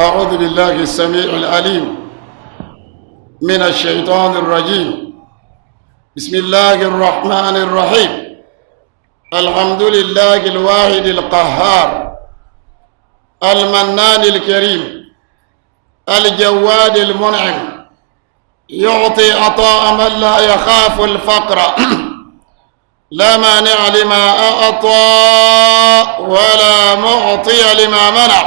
أعوذ بالله السميع العليم من الشيطان الرجيم. بسم الله الرحمن الرحيم. الحمد لله الواحد القهار المنان الكريم الجواد المنعم، يعطي عطاء من لا يخاف الفقر لا مانع لما أعطى ولا معطي لما منع،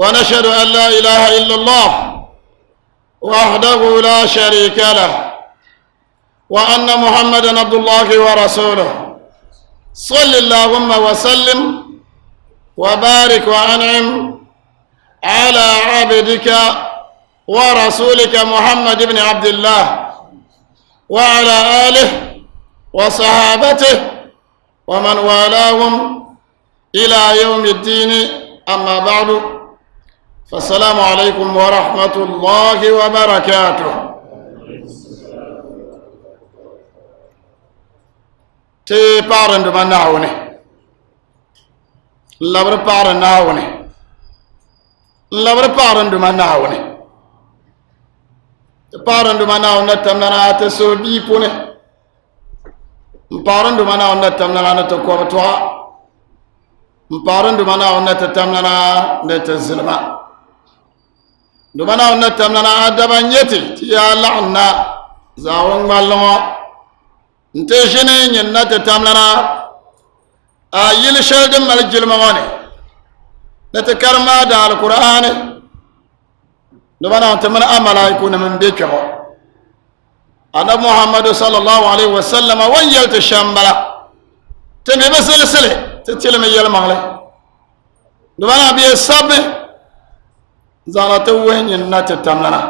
ونشهد أن لا إله إلا الله وحده لا شريك له، وأن محمدا عبد الله ورسوله. صل اللهم وسلم وبارك وأنعم على عبدك ورسولك محمد بن عبد الله وعلى آله وصحابته ومن والاهم إلى يوم الدين. أما بعد، فالسلام عليكم ورحمة الله وبركاته. تي بارن دو مناوني لبر بارن ناوني لبر بارن دو مناوني بارن دو مناوني تمنا تسوبي بوني بارن دو مناوني تمنا نتكوبتوا بارن دو مناوني تمنا نتزلما دمنا ونتمنا أدبانيتي يا لعنا زاون مالما نتشيني ننت تمنا يل شلدم مالجل مغاني نتكرم هذا القرآن. دمنا ونتمنا أملا يكون من بيكه أنا محمد صلى الله عليه وسلم ويلت الشامبلا تنبي بسلسلة تتلم يلمغلي دمنا بيصابه زارت وين نتتمنا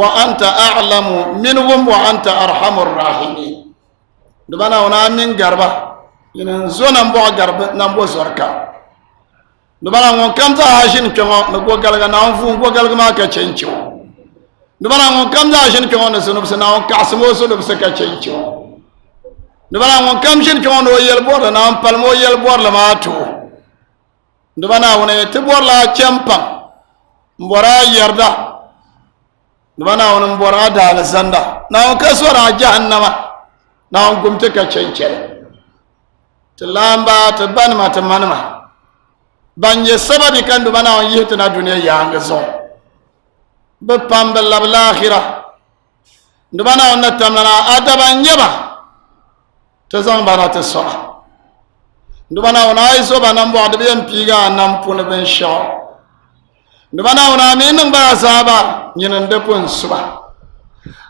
وأنت أعلم منهم وأنت أرحم الراحمين. دبنا هنا من غربا ينزون نبوا غرب نبوا زركا. دبنا هون كم تهاشين كمان نبوا غلغا نانفون نبوا غلغا ما كتشينشوا. دبنا هون كم تهاشين كمان نسنوب سناون كاسمو سنوب سكتشينشوا. دبنا هون كم شين كمان ويلبور نام بالمو يلبور لماتو. دبنا هون تبور لا چمپا mbora yarda dubana wani mbora da alzanda na wani kasuwar jahannama na wani gumta ka cancere tilamba ta banma ta manma banye sababi kan dubana wani yi na duniya ya hanga zo babban ballab lahira dubana wani tamnana adaban yaba ta zama bana ta sora dubana wani aiso ba nan ba da biyan figa nan puna bin shaw dubana wuna min ba saba yinan da pun suba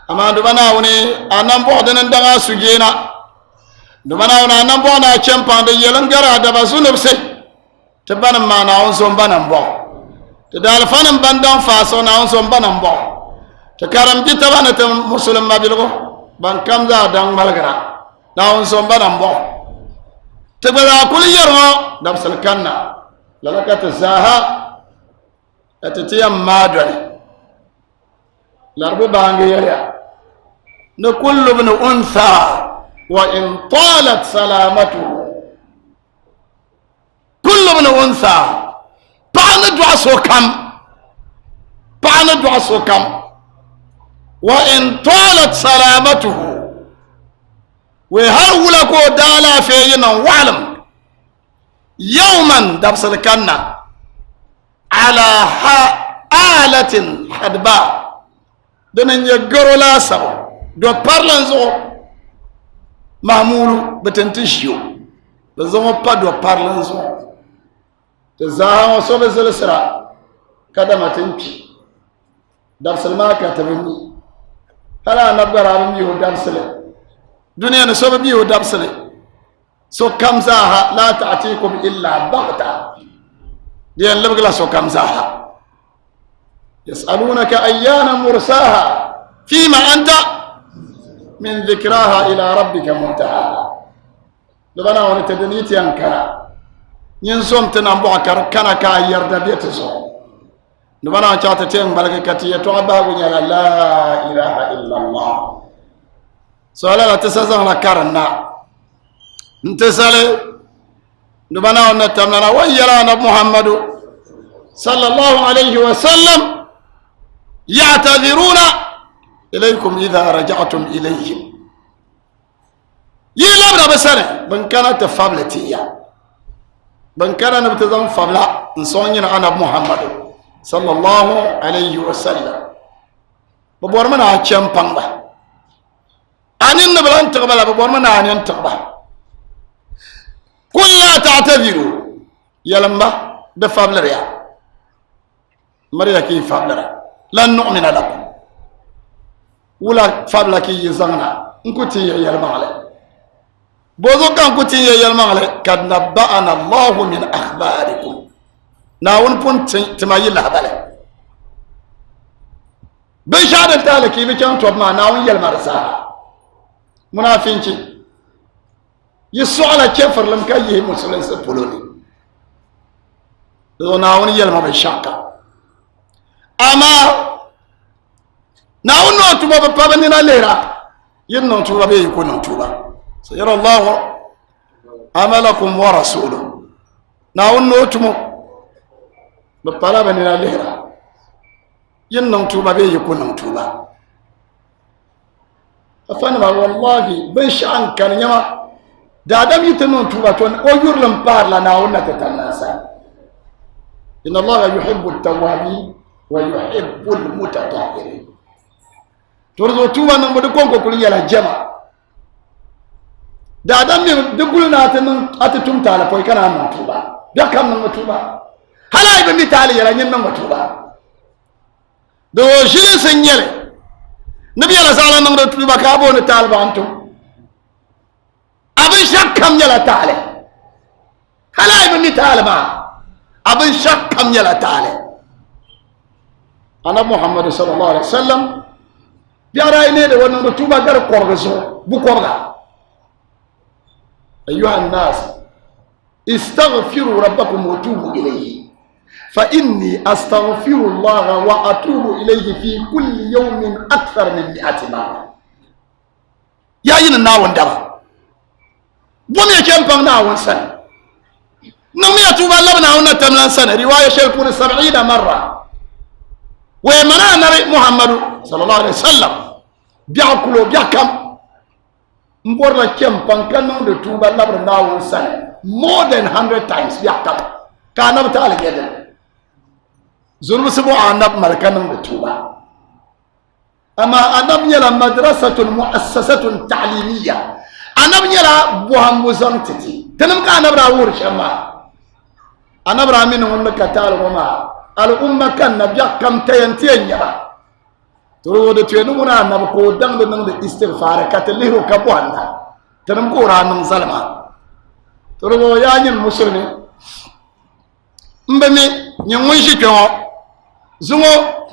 amma dubana wuni anan bo da nan da su gena dubana wuna nan bo na champa da yelan gara da ba su nufse ta banan ma na on son banan bo ta dalfanan bandan faso na on son banan bo ta karam ji ta bana ta musulma bilgo ban kamza dan malgara na on son banan bo ta ba kuliyar da salkanna lalakata zaha أتتيا مادري لاربو بانغيريا نكل ابن أنثى وإن طالت سلامته كل ابن أنثى بان دعسو كم وإن طالت سلامته وهرولكو دالا فينا وعلم يوما دبس الكنة على آلة حدباء دون يجرو لا سو دو بارلانزو معمول بتنتشيو بزوم با دو بارلانزو تزاهم صوب الزلسرا كذا ما تنتي درس ما كتبني هلا نبغى رامي هو درس له دنيا نصوب بيه درس له سو كم زاها لا تأتيكم إلا بغتة ديان لبغلا سو كمزاها يسألونك أيان مرساها فيما أنت من ذكراها إلى ربك منتهاها لبنا ونتدنيت ينكرا ينصم تنبع كركنا كاير دبيتزو لبنا وشاتتين بلغكتي يتعبها ونيا لا إله إلا الله سؤال لا تسازن لكارنا انتسالي نبنا ونتمنى ويلا نب محمد صلى الله عليه وسلم يعتذرون إليكم إذا رجعتم إليهم يلابنا بسنة بن كانت فابلتية بن كان نبتزم فابلا نصونينا أنا محمد صلى الله عليه وسلم ببورمنا عشان بانبا أنين نبلان تقبل ببورمنا أنين تقبل قل لا تعتذروا يلمبا بفابل ريا مريا كي فابل لن نؤمن لكم ولا فابل كي يزغنا نكوتي يلمبا عليه بوزو كان كوتي يلمبا عليه قد نبأنا الله من أخباركم ناون بون تمايل لهبله بشار التالي كي بيكون توبما ناون يلمبا رساها منافينتي يسوع على كفر لم كيه مسلم سبولوني لو ناون يلما بشاكا اما ناون نوتوبا بابننا ليرا ينوتوبا بيكون نوتوبا سيرى الله عملكم ورسوله ناون نوتومو بابننا ليرا ينوتوبا بيكون نوتوبا افنما والله بشان كان يما da adam yitano tuba ton o yurlam parla na wonna tatanasa inna allaha yuhibbu at-tawwabin wa yuhibbu al-mutatahhirin torzo tuba nan bodo konko kul yala jama da adam mi dugul na tan atatum tala poy kana nan tuba da kam nan tuba halay be mi tali yala nyen nan tuba do jile senyele nabi yalla sallallahu alaihi wasallam tuba ka bo ne talba antum abin shakkam yala tale halay bin talma abin shakkam yala tale ana muhammad sallallahu alaihi wasallam biara ine de wannan tuba gar korgaso bu korga ayuha an-nas istaghfiru rabbakum wa tubu ilayhi fa inni astaghfiru allaha wa atubu ilayhi fi kulli yawmin akthar min 100 marra yayin nawon daba بوم يكيم باننا ونسن نمي أتوبا لبنا هنا تملان سنة رواية شيخون 70 مرة ومنا نري محمد صلى الله عليه وسلم بيأكلوا بيأكم مبورلا كيم بانكنا نتوبا لبنا ونسن more than 100 times بيأكم كان بتعالى جدا زنو سبوا عناب ملكنا نتوبا أما أنام يلا مدرسة مؤسسة تعليمية anab nyala buham muzam titi tanam ka anab rawur shama anab ramin wonna katal goma al umma kan nabya kam tayantiyanya toro de tuyenu muna anab ko dang de nang de istighfar kataliru kabwanda tanam ko ranam zalma toro ya nyin musulmi mbemi nyin shi kyo zumo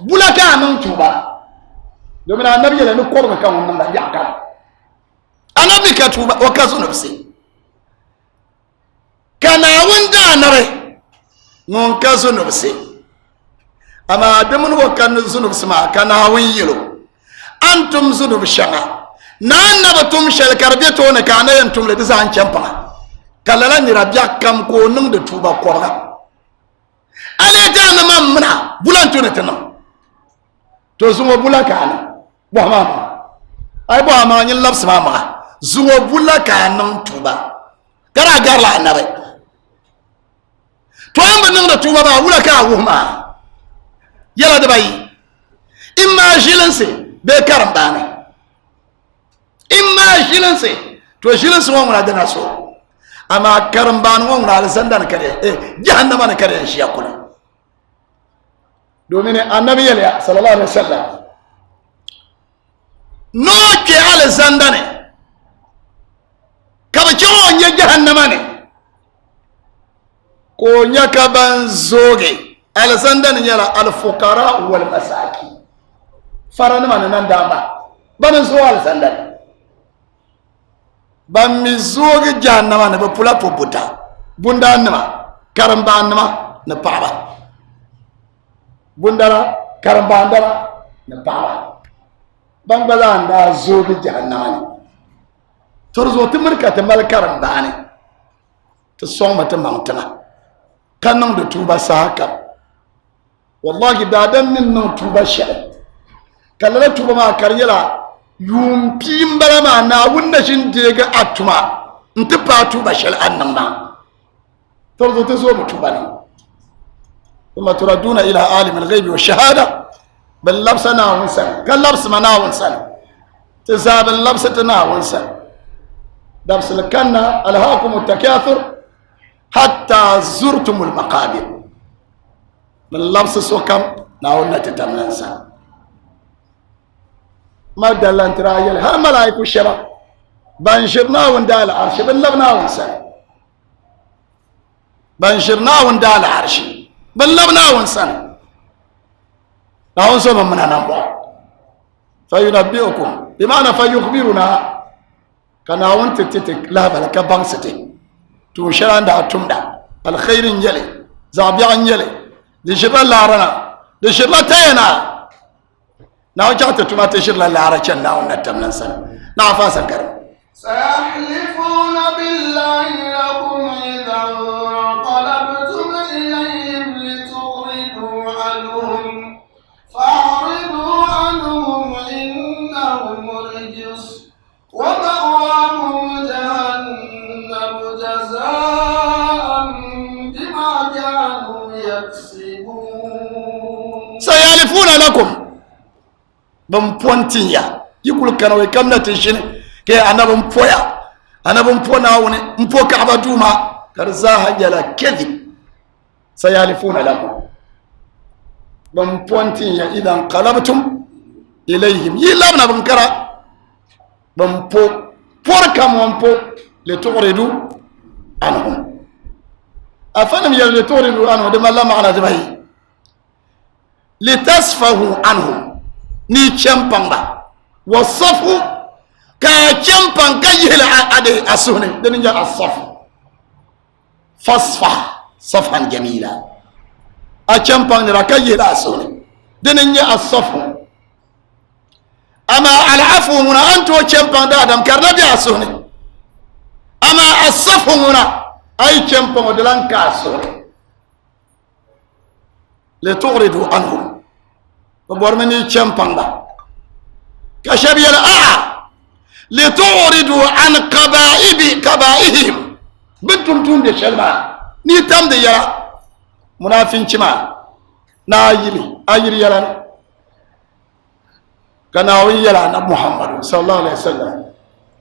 bulaka nan tuba domin anab yala ni korga kan wannan da yakka anabi katuba wakazo nafsi kana wanda nare ngon kazo nafsi ama adamun wakan zunub sama kana win yiro antum zunub shanga nan nabatum shal karbeto ne kana yantum le dizan champa kalala ni rabya kam ko nung de tuba korga ale dana mamna bulanto ne tanam to zumo bulaka ana bo mama ay bo ma nyin labs mama zuwa bula ka nan tuba gara garla annabi to an ban da tuba ba wula ka wuma yala da bai imma jilanse be karamba ne imma jilanse to jilanse wa mun da naso amma karamba ne wa mun da sandan kare jahannama ne kare shi yakuna domin annabi yala sallallahu alaihi wasallam no ke ala sandane kaba cewa nye jahannama ne ko nyaka ban zoge alsandan yala alfuqara wal masaki farana man nan dama ban zo alsandan ban mi zoge jahannama ne ba pula poputa bunda annama karamba annama na paba bundara karamba andara na paba ban bala anda zoge jahannama ne torzo timirka ta malkaran bani ta soma ta mantana kannan da tuba saka والله دادم من توبة شيء كلا توبة ما كريلا يوم بيم بلا ما ناون نشين ديجا أتما أنت باتو بشل أنما ترضو تزوم توبة ثم تردون إلى عالم الغيب والشهادة باللبس ناون سنة كاللبس ما ناون سنة تزاب اللبس تناون سنة لبس لكنا ألهاكم التكاثر حتى زرتم المقابر باللبس سوكم ناون نتتمنى سنة ما دلان ترايل هل ملايك الشباب بنشرنا وندال عرش بنلبنا ونسن بنشرنا وندال عرش بنلبنا ونسن ناون سوما من نمبر فينبئكم بمعنى فيخبرنا كناون تتتك لا بلك بانستي توشران دا تمدا الخير يلي زابيا يلي لشر الله رنا لشر تينا ناو جات تما تشر لا عرشن ناو نتمنى سن نعفا سكر سيحلفون بالله لكم إذا انقلبتم إليهم لتعرضوا عنهم فأعرضوا عنهم إنهم رجس ومأواهم جهنم جزاء بما كانوا يكسبون سيحلفون لكم بمبونتيا يقول كانوا يكملوا تشين كي أنا بمبويا أنا بمبونا وني مبوك عبدوما كرزاها جلا كذب سيالفون لكم بمبونتيا إذا انقلبتم إليهم يلامنا بنكرا بمبو فوركم ومبو لتعرضوا عنهم أفنم يلي لتعرضوا عنهم دم الله معنا دمهي لتصفهوا عنهم ni chempanga wasafu ka chempanga yela ade asune deninja asafu fasfa safhan jamila a chempanga raka yela asune deninja asafu ama alafu muna anto chempanga adam karnabi asune ama asafu muna ay chempanga delanka asune le tughridu anhum وبرمني كمباندا كشبيه لتعرضوا عن قبائهم بنتم تون دي شلما ني تام دي يرا منافين شما نايري ايري يرا كناوي يرا نبي محمد صلى الله عليه وسلم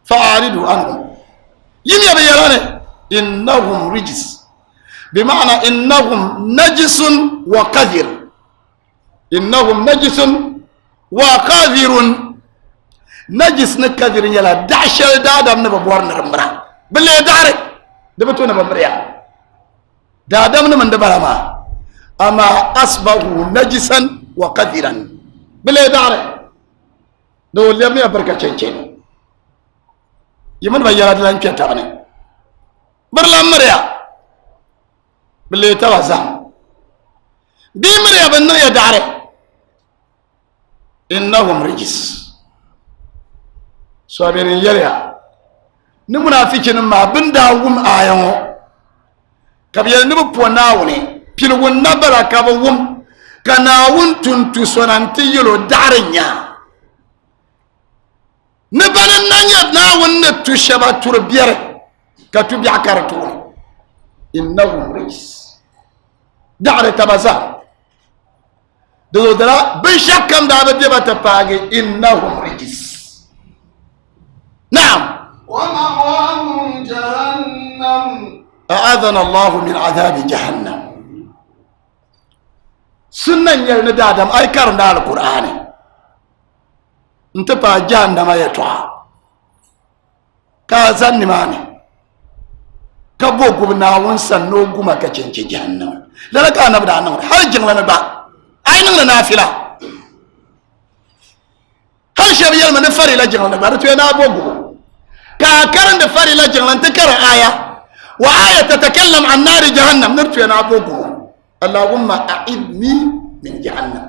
فاعرضوا عنهم يمي بيرانه انهم رجس بمعنى انهم نجس وقذر إنهم نجس وقاذر نجس نكذر يلا دعش دادم نبوار نرمرا بالله داري دبتو نبمريا دادم من دبرما أما أصبحوا نجسا وقذرا بالله داري دول يوم يبركة تشين يمن بيارات لان كتابني برلا مريا بالله توازن بيمريا بنو يا داري إنهم رجس سوابين يريا نمنافقين ما بنداوم آيانو كبير نبو بوناوني بيلوون نبرا كابوم كناون تنتو سونانتي يلو دارنيا نبانا نانيا ناون نتو شبا تربير كتو بيعكارتون إنهم رجس داري تبازا دلو بشك كم دابت يبت باقي إنهم رجس نعم ومأواهم جهنم أعاذنا الله من عذاب جهنم سنن يلن دادم أي كرنا القرآن انت با جهنم يتوى كازن ماني كبوكو بناون سنوكو ما كچنچ جهنم لنك أنا بدأ نور حرجن لنا با أين نافلة هل شبيه من فري لجنة نبارة توينا بوجو كأكرن فري لجنة تكر آية وآية تتكلم عن نار جهنم نرتوينا بوجو اللهم أعذني من جهنم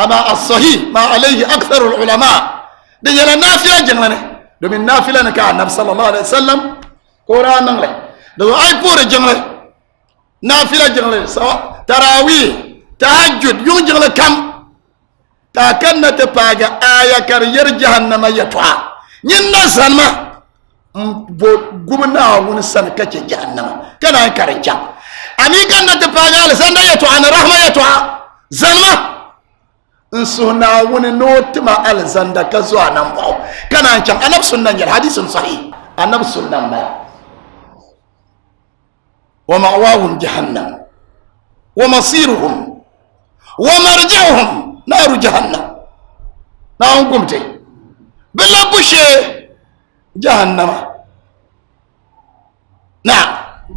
أما الصحيح ما عليه أكثر العلماء دجال نافلة جنة دومين نافلة نكا النبي صلى الله عليه وسلم قرآن نغلي دو أي بور جنة نافلة جنة سواء تراويح tahajjud yunjigl kam ka kanna te paga aya kar yer jahannama yatwa nyinna sanma bo gumna won san kace jahannama kana karja ani kanna te paga al sanda yatwa an rahma yatwa zanma insuna won notma al zanda ka zuwa nan ba kana can anab sunnan yar hadisun sahih anab sunnan ma wa ma'wahum jahannam wa masiruhum wa marji'uhum naru jahannam na hukumte billa bushe jahannama na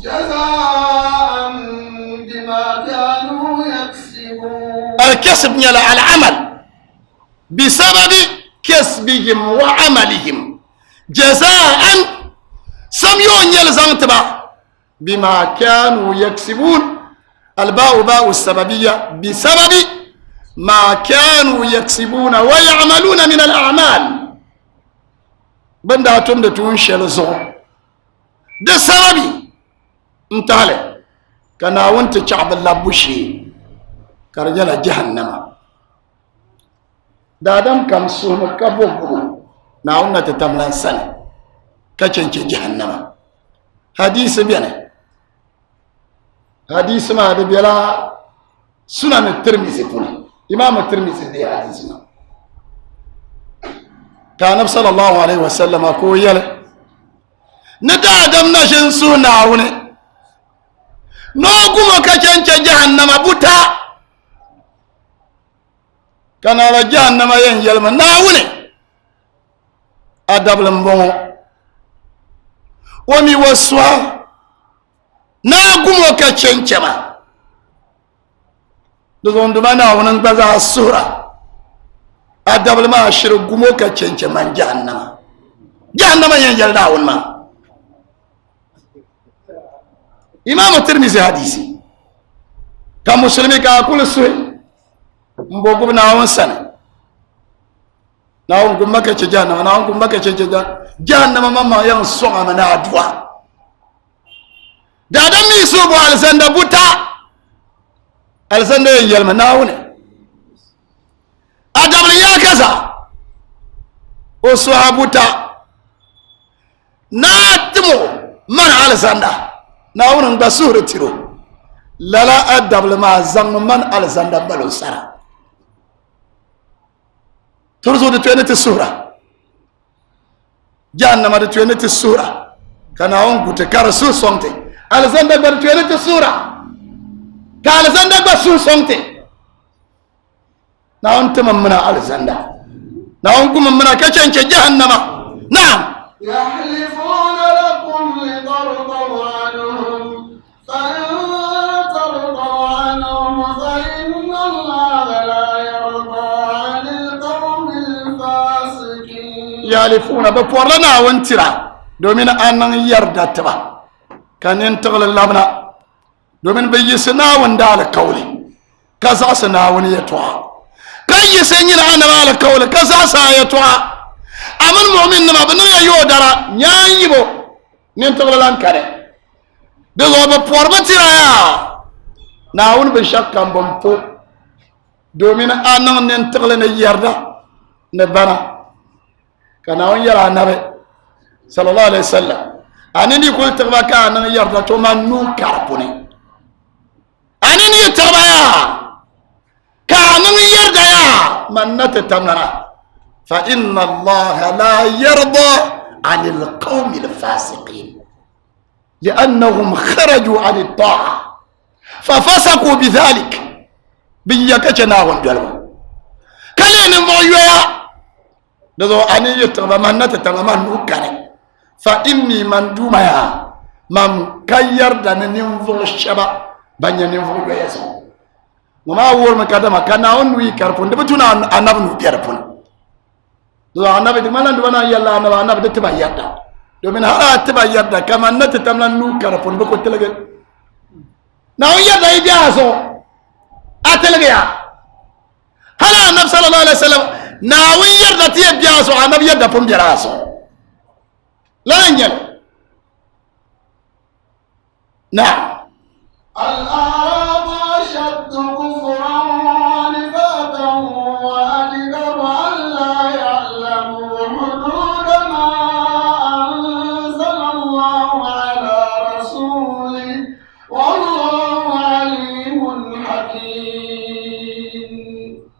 jazaan bima kanu yaksibun الكسب يلا العمل بسبب كسبهم وعملهم جزاء سميون يلزمتبا بما كانوا يكسبون الباء باء السببية بسبب ما كانوا يكسبون ويعملون من الأعمال بندا تمد تونشل زون ده سببي انتهى كان وانت شعب الله بوشي كرجال جهنم دادم كم سون كبوغو ناونا تتملان سنة كچنچ جهنم حديث بيانا حديث ما هذا بيلا سنن الترمذي بني امام الترمذي دي حديثنا كان صلى الله عليه وسلم اكو يله ندادم نشن سناونه نوغو كچنچ جهنم بوتا كان على جهنم ينجل من ناونه أدبل مبون ومي وسوا ناقوم وكتشنشما دون دمانا وننبذا السورة أدبل ما أشرق قوم وكتشنشما جهنم جهنم ينجل ناون ما إمام الترمذي حديثي كمسلمي كأقول السوي mbogu na won sana na won gumma ka ce jahannama na won gumma ka ce jahannama mamma yan so amana adwa da dan mi so bo alsanda buta alsanda yan yalma na won adabul ya kaza o sahabuta na timo man alsanda na won ba sura tiro lala adabul ma zang man alsanda balo sara ترزو دي توينة السورة جهنم دي توينة السورة كان هون قلت كارسو صمتي ألزندك دي توينة السورة كالزندك بسو صمتي نعم تممنا ألزندك نعم كممنا كشنش جهنم نعم يحلفون لكم لترضوا عنهم فإن ترضوا عنهم فإن الله لا يرضى عن القوم الفاسقين يالفون بفورنا وانترا دومين أنن يردتبا كان ينتقل اللبنا دومين بيسنا وندال كولي كزاسنا ونيتوا كي يسنين عنا مال كولي كزاسا يتوا أمن مؤمن ما بنيا يودرا نيايبو ننتقل لانكاري بيزو بفوربتنا يا ناون بشكا بمفو دومين أنن ننتقل نيردا نبنا كناون يرى النبي صلى الله عليه وسلم أنني قلت لك أن يرضى توما نوكاربوني أنني تبايا كان يرضى يا من نتتمنى فإن الله لا يرضى عن القوم الفاسقين لأنهم خرجوا عن الطاعة ففسقوا بذلك بيكتنا وندلوا كلين مويا لذو أني يتبع من نتتمنى من نوكاري فإني من دومايا من كير دان ننفو الشبا بني ننفو بيسو وما أول مكادما كان أنوي كاربون دبتونا أناب نوبياربون دو أناب دمالا دوانا يلا أناب دتبا يردا دو من هلا تبا يردا كما نتتملا نو كاربون بكو تلغي ناو يردا يبياسو أتلغي هلا النبي صلى الله عليه وسلم ناو يردا تيبياسو أناب يردا بوم جراسو لا ينجل نعم الأعراب أشد كفرا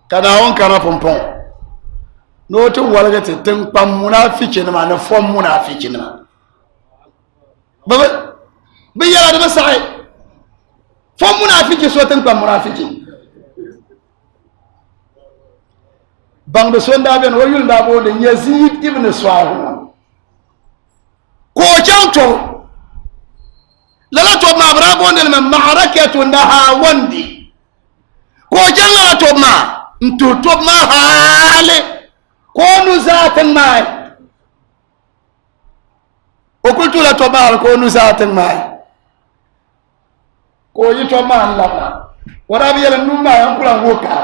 kana on kana pompon no to walga te tin pam munafiki ne ma na fom munafiki ne baba bi yala da sai fom munafiki so tin pam munafiki bang de sonda ben wayul nda bo de Yazid ibn Suahu ko janto lala to ma brabo ne ma ma'arakatu nahawandi ko jangala to ma ntu to ma hale ko nu zatan mai o kultu la to ma ko nu zatan mai ko yi to ma la wara bi yala nu ma yan kula ngoka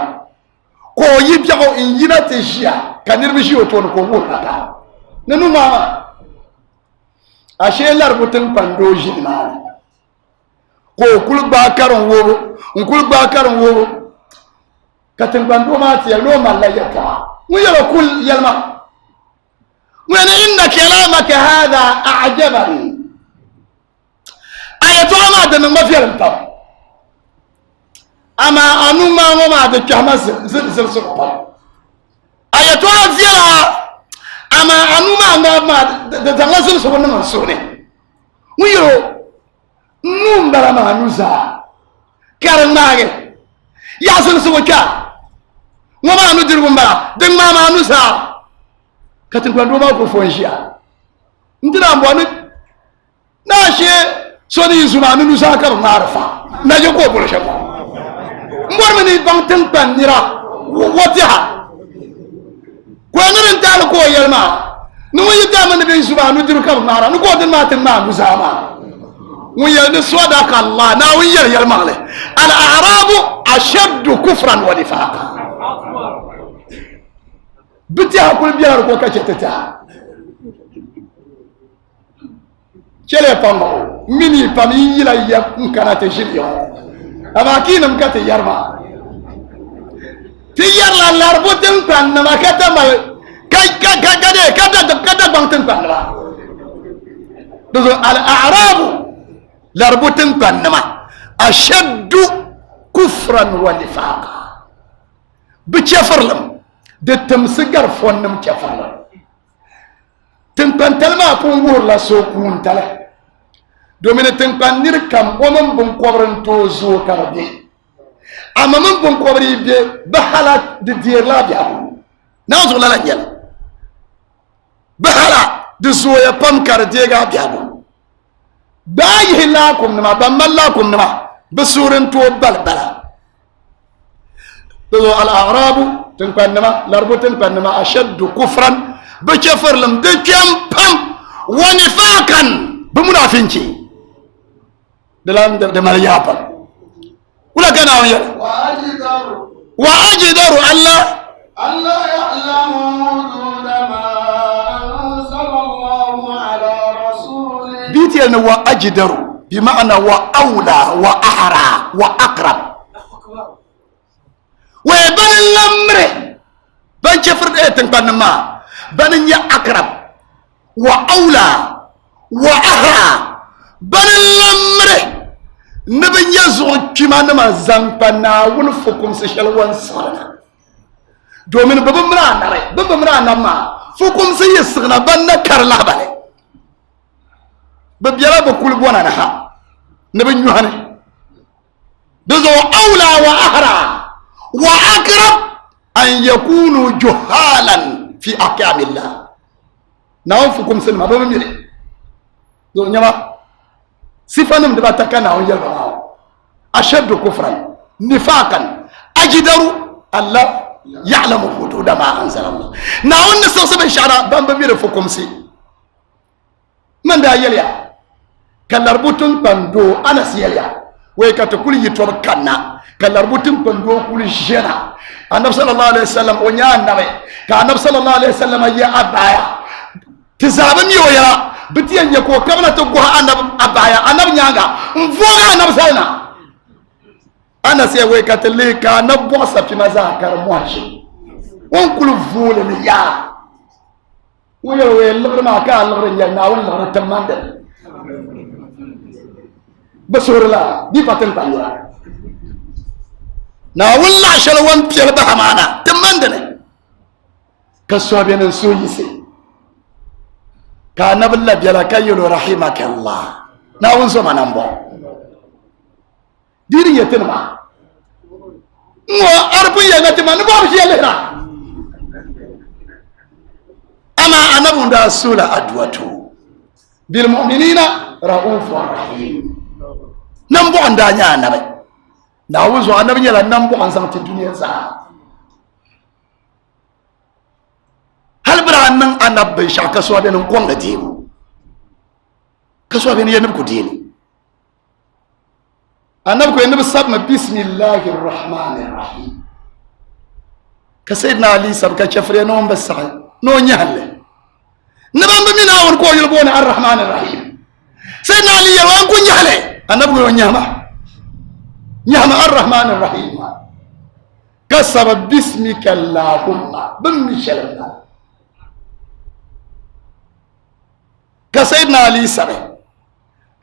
ko yi biago in yina te jia kanir bi o to ko ngoka ta nanu ma ashe lar mutun pando jinna ko kulba karon wo katin bando ma ti lo malayaka mu yalo kul yalma mu yana inna kalamaka hada a'jabani ayatu ma da nan mafiyar ta ama anu ma da kama zil ko ayatu azira ama anu ma da tangazil so wannan so ne mu yalo numbara ma nuza karan mage ya sun su waka ngoma anu dirgumba den mama nusa katin kwando ma ko fonshia ndira mbwani na she so ni zuma nusa ka marfa na je ko bolo shako mbor mani bang tan panira watiha ko ngirin tal ko yelma nu yi dama ne be zuma nu dir ka mara nu ko den ma tan ma nusa ma ويا صدق الله نا ويا المغلى الأعراب أشد كفرا ونفاقا بتيها كل بيار كوكا شتتا شلي فامو مني فامي لا يكون كانت شليو أما كين مكات يرما في يرلا لاربوتن كان ما كتم كذا بانتن كان الأعراب لاربوتن بانما أشد كفرا ونفاقا بتشفرلم ده تمسجر فونم تشفرلم تنبان تلما كون ورلا سوكون تلا دومين تنبان نركم ومن بنقبرن توزو كردي أما من بنقبري بحالة دير لا بيعو نازو لا نجل بحالة دزويا بام كردي بيعو بايه لكم نما بمال لكم نما بسورن تو بلبلا تلو الأعراب تنقل نما لاربو تنقل نما أشد كفرا بكفر لم دكيم بام ونفاقا بمنافنشي دلان دماليابا ولا كان أويا وأجدر الله يعلم حدود ما أنزل الله على رسوله بيتي أنا وأجدر بمعنى وأولى وأحرى وأقرب ويبن الأمر بن شفر تنقل ما بن أقرب وأولى وأحرى بن الأمر نبن يزغ كما نما زنبنا ونفكم سشلوان صارنا دومين ببمرا نري ببمرا نما فكم سيسغنا بن كرلا بالي ببيلا بكل بوانا نها نبن يوهني دزو أولى وأحرى وأقرب أن يكونوا جهالا في أحكام الله نوفكم سلمى بميري دو نيما صفانم دبا تكنا ويلبا أشد كفرا نفاقا أجدر الله يعلم حدود ما أنزل الله ناون نسوسب الشعراء بام بميري فكم سي من دا يليا كالربوتن بندو أنا سيليا ويكاتكولي يتوب كنا كالربوتن بندو كولي جنا النبي صلى الله عليه وسلم ونيا النبي كان النبي صلى الله عليه وسلم يا أبايا تزابم يويا بتيان يكو كمنا تقوها أنا أبايا أنا بنياغا مفوغا أنا بسالنا أنا سيوي كاتلي كان بوسا في مزاكر مواشي ونقول فولن يا ويلوي اللغر ما كان اللغر يلنا واللغر تماندل بسور لا دي باتن تانيا na wala shal wan piel ba hamana tamandane ka so be nan so yise ka nabilla biala kayyo rahimaka allah na won so manambo diri yetenma mo arbu yengati man bo yelera ama anabunda sula adwatu bil mu'minina raufur rahim nambo andanya anabe na wuzo anabi yela nambo ansam ti duniya sa hal bra nan anabbe shaka so be nan konga dimu kaso be ne yanab ko dini anab ko yanab sabma bismillahir rahmanir rahim ka sayyidina ali sab ka chafre no mbasa no nyalle nabam be mina won ko yulbona arrahmanir rahim sayyidina ali yawan ko nyalle anab ko nyama nyama arrahmanir rahim kasaba bismika allahumma bim shalalla ka sayyidina ali sabe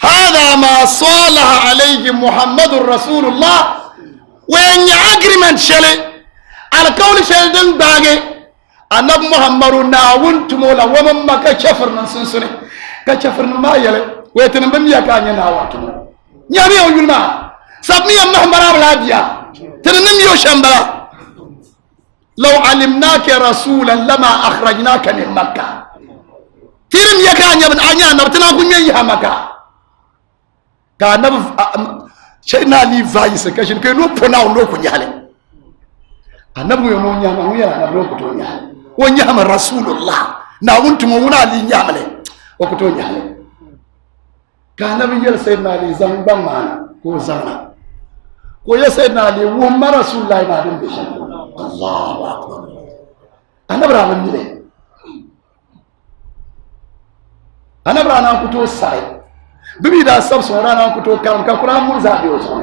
هذا ما صالح عليه محمد رسول الله وين agreement شلي على قول شلدن باغي النبي محمد ناونت مولا ومن ما كشفر من سنسني كشفر ما يله ويتن بميا كان ناواتو نيامي يقول ما سبني محمد ابلاديا تنم يو شمبلا لو علمناك رسولا لما اخرجناك من مكه تيرم يكان يبن انيا نبتنا كنيا يا مكه ka na shayna li vaise ka shin ke no pona no ko nyale anabu yo no nyama wiya na ro ko to nyale wo nyama rasulullah na wuntu mo wuna li nyamale o ko to nyale ka nabi yel sayyidina ali zan ban mana ko zana ko ya sayyidina ali wo ma rasulullah na din be shan Allahu akbar anabra man ni anabra na ko to sai bibi da sab so rana ko to kan ka Qur'an mun zabe o so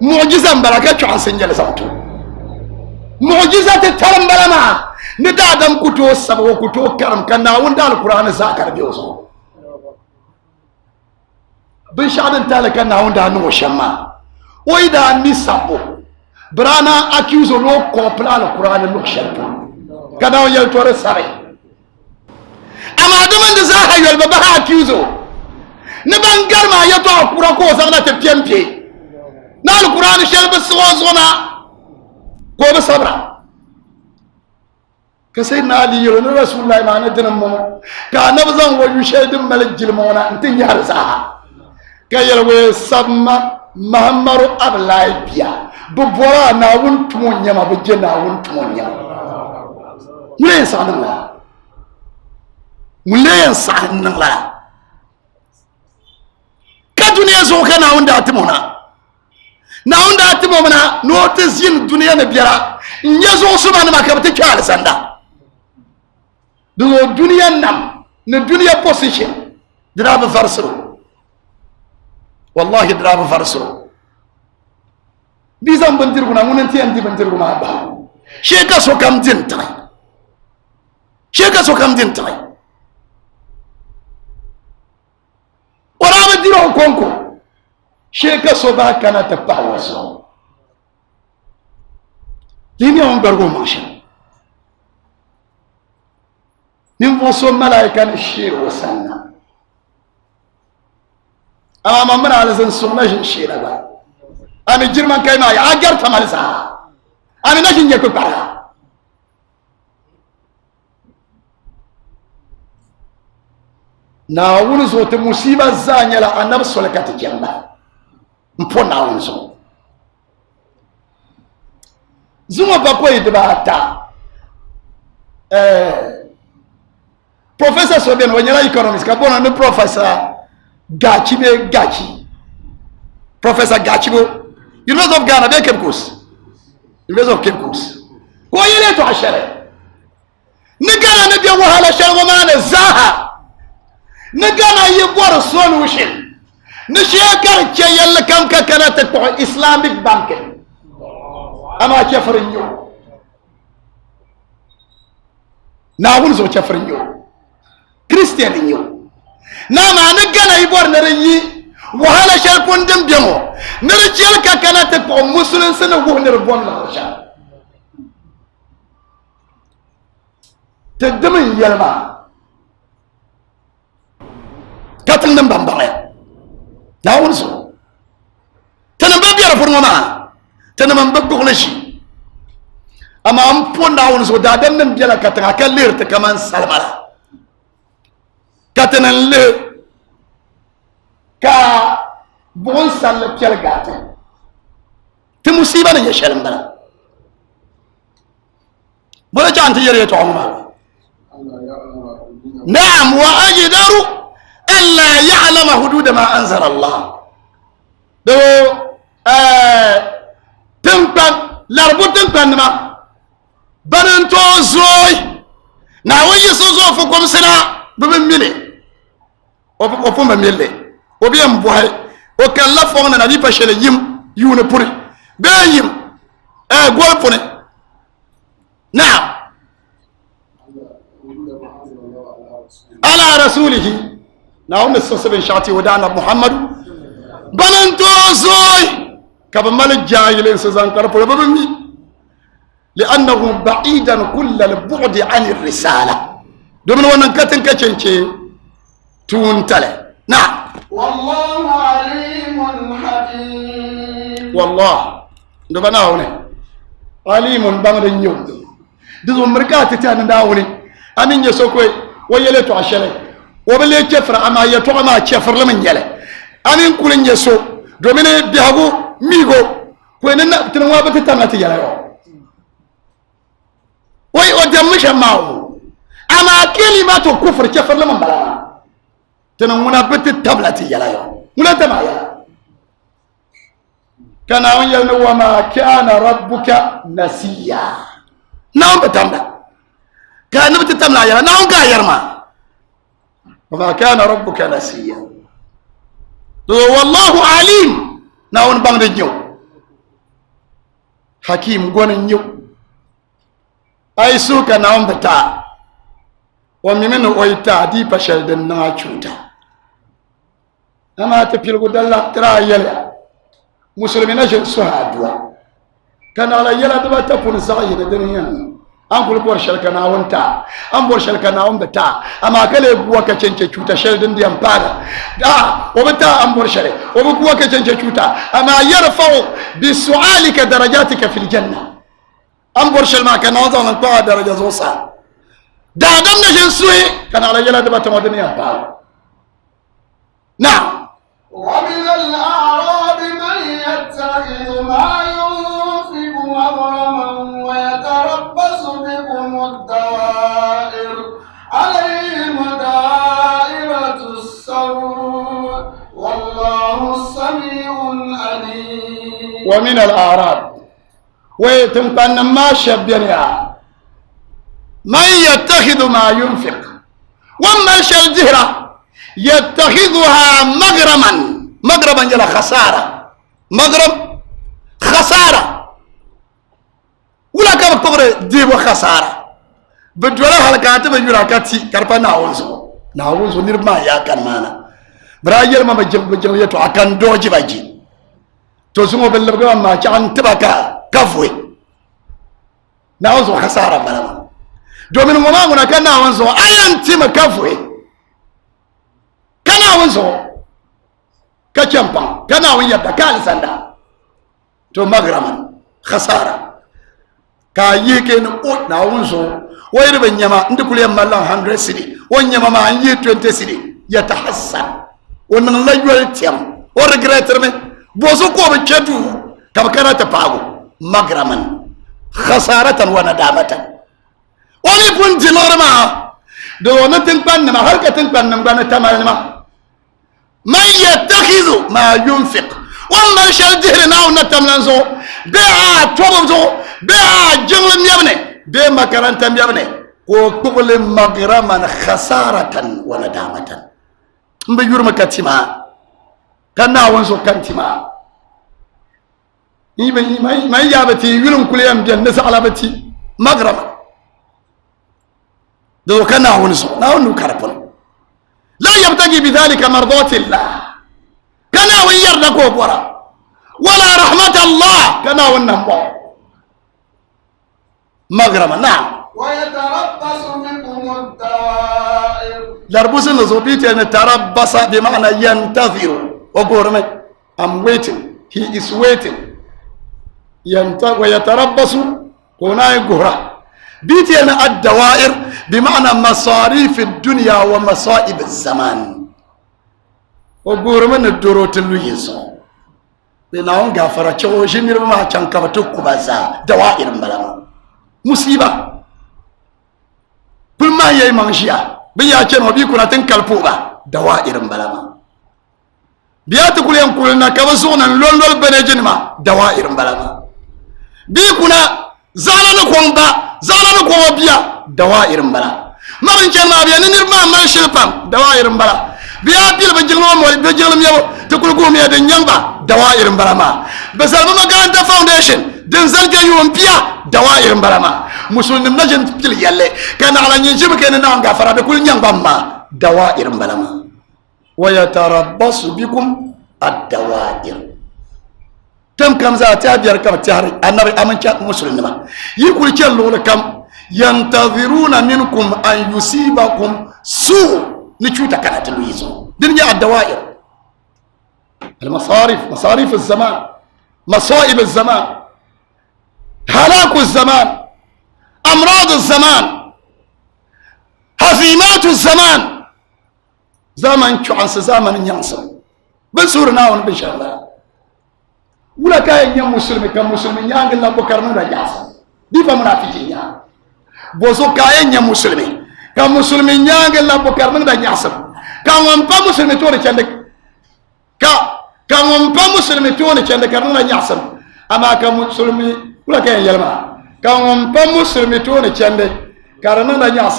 mu'jizan baraka to an sanjal sabto mu'jiza ta taram balama ni da dam ko to sabo ko to karam kan na wanda alquran zakar be o so bin shadan talakan na wanda no shamma o ida ni sabo brana accuse no compla alquran no shamma kana yel to resare ama daman da za hayal baba accuse ne ban garma ya to akura ko sagna te piempe na alquran shel be sozona ko be sabra ka sayyidina ali yo ne rasulullahi ma ne dinan mo ka na bazan wayu shaydin malak jilmona ntin yar sa ka yelwe sabma mahammaru ablay biya bu bora na wun tumun nyama bu jena wun tumun nyama ne sanan la mulen sanan la duniya zo kana wanda atimona na wanda atimona notice yin duniya na biyara nyazo su man makabta kyal sanda do duniya nam na duniya position draba farsro wallahi draba farsro bizan bandir guna munan tiyan di bandir guna ba sheka so kam din tai sheka so kam din tai ورا بديرو كونكو شيكا صبا كانت تبعوزو لين يوم برغو ماشا نموسو ملايكا الشير وسنا اما من على زن سوناج الشير با امي جيرمان كاي ماي اجر تمالسا امي نجي نيكو بارا na wuni zo te musiba zanyala anab solakati jamba mpona wonso zuma bako idibata professor Soben wanyala economics kabona no professor Gachi professor Gachibo University of Ghana be Cape Coast University of Cape Coast ko yele to ashare ni Ghana ne bi wahala sharwa mana zaha نجانا يبور سولوشن نشيكر كي يلكم كانت اسلاميك بانك اما كفرنيو ناول زو كفرنيو كريستيانيو نما نجانا يبور نري wahala shal pondem biamo nerjel ka kanate ko musulun sana wo ner bon la sha tedem yelma katin nan bambaya na wonso tanan ba biara furma ma tanan man baggo shi amma an ponda wonso da dan nan biala katanga kalirta kaman salmala katanan le ka bon sal kel gata ti musiba ne yeshalam bala bola janti yere to ma na'am wa ajdaru alla ya'lama hudud ma anzala Allah do tempan larbu tempan ma banan to zoy na wayi so zo fu kom sina bebe mile o fu ma mile o bi am boy o kan la fo na bi pachele yim yuna puri be yim gol pone na'am على رسوله نعم نسوسبن شاتي ودانا محمد بننتو زوي كبمال الجاهلين سزان كربو بمي لأنه بعيدا كل البعد عن الرسالة دومن وانا كاتن كاتشنشي تونتله نعم والله عليم حكيم والله دوبنا هوني عليم بامر نيو دزو مركاتي تان داوني امين يسوكوي ويلي تو اشله وبلي كفر اما يتو ما كفر لمن يله امين كولن يسو دوميني بيهو ميغو كويننا تنوا بتتاماتي يله وي ودمش ماو اما كلمه كفر كفر لمن بلا تنوا بتتاماتي يله ولا تمايا كان ينو وما كان ربك نسيا نعم بتامنا كان بتتملا يا نعم غير ما وما كان ربك نسيا والله عليم نعم بان نيو حكيم غون نيو اي سوكا نعم بتا ومن اويتا دي بشل دن ناچوتا اما تبيلغو دلا ترا يلا مسلمين اجل سهادوا كان على يلا دبا تفون زايد الدنيا an kul bor shalka na wonta an bor shalka na wonta ta amma kale buwa ka cence cuta sheldin diyan fara da wobata an bor shale wobu buwa ka cence cuta amma yarfa'u bi su'alika darajatika fil janna an bor shalma kana wazan ko daraja zosa da dan na jin suyi kana ala yala da bata wadani yan fara na'am wa min al-a'rab man yattakhidhu ma yunfiqu maghraman wa yatarabbasu bikum ad-dawa'ir alayhim da'iratu as-saw' wallahu sami'un alim wa min al-a'rab wa yatamkan ma shabbana man yattakhidhu ma yunfiq wa man shal jihra يتخذها مغرما يلا خسارة مغرم خسارة ولا كم كبر ديب خسارة بدولا هالكاتب بيجورا كاتي كربا ناوزو نرما يا كان مانا برايل ما بجم يتو أكان دوجي باجي توسمو باللبغا ما كان تبكا كفوي ناوزو خسارة مانا دومين وما كان ناوزو أيان تيم كفوي kana wanzo ka champa kana wanya da kan sanda to magraman khasara ka yike no o na wanzo wayre ban nyama ndi kule mallan 100 cedi wonya mama an yi 20 cedi ya tahassan wannan la yol tiam o regretter me bozo ko be chedu ka kana ta pago magraman khasaratan wa nadamatan woni pun dilorma do wonatin pan ma harkatin pan nam bana tamalma من يتخذ ما ينفق وما شال دهر ناو نتملنزو بيع توبزو بيع جنل ميابني بيع مكران تميابني وكل مغرما خسارة وندامة مبيور مكاتيما كان ناونزو كانتيما ما يابتي يلون كل يوم جنس على بتي مغرما دو كان ناونزو كاربون لا يبتغي بذلك مرضات الله كنا ويرنا كوبرا ولا رحمة الله كنا ونبو مغرما. نعم. ويتربص بكم الدوائر. لربوس النزوبيت يتربص بمعنى ينتظر. وقورمي I'm waiting. He is waiting. ويتربص هنا يقرأ بيتي أنا الدوائر بمعنى مصاريف الدنيا ومصائب الزمان. وقورمي ندروت اللويسو بناون غافرة شوشينير ما كان كبتو كبازا دوائر مبلغ مصيبة كل ما يي مانشيا بيا كان وبيكون تنكالبوبا دوائر مبلغ بيات كل يوم كلنا كبسونا لول بنجنما دوائر مبلغ بيكونا زالنا كونبا زالنا كوبيا دوائر مبلغ ما بنكن ما بيا نيرما مالشلبام دوائر مبلغ بيا بيل بجلم مول بجلم يو تقول قوم يا دنيانبا دوائر مبلغ بس ما كان فاونديشن دنزل يوم بيا دوائر مبلغ مسلم نجن بيل يله كان على نجيب كان نام غفرا بكل نيانبا ما دوائر مبلغ ويتربص بكم الدوائر تم كم ذات أبيار كم تهري النبي أمن كات مسلم ما يقول كل كم ينتظرون منكم أن يصيبكم سوء نشوتا كانت لويزو دنيا الدوائر المصاريف مصاريف الزمان مصائب الزمان هلاك الزمان أمراض الزمان هزيمات الزمان زمن شو عن زمن ينصر بنصورنا ونبشر الله ولا كاين يا مسلم كمسلم يانغ لا بكرنا رجاس دي فمنافقين يا بوزو كاين يا مسلم كمسلم يانغ لا بكرنا رجاس كان ومبا مسلم توني عندك كان ومبا مسلم توني عندك كرنا رجاس اما كمسلم ولا كاين يلما كان ومبا مسلم توني عندك كرنا رجاس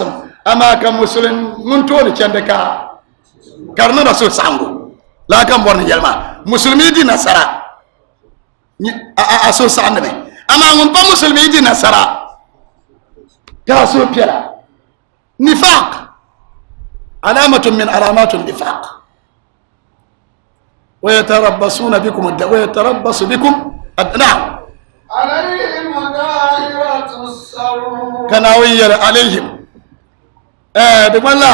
اما كمسلم من توني عندك كرنا رسول سانغو لا كم ورن يلما مسلمي دي نصارى أسوء سعنبه أما من بمسلمي دي نصارى كاسو بيلا نفاق علامة من علامات النفاق ويتربصون بكم ويتربص بكم نعم عليهم دائرة السوء كناوية عليهم بقول لا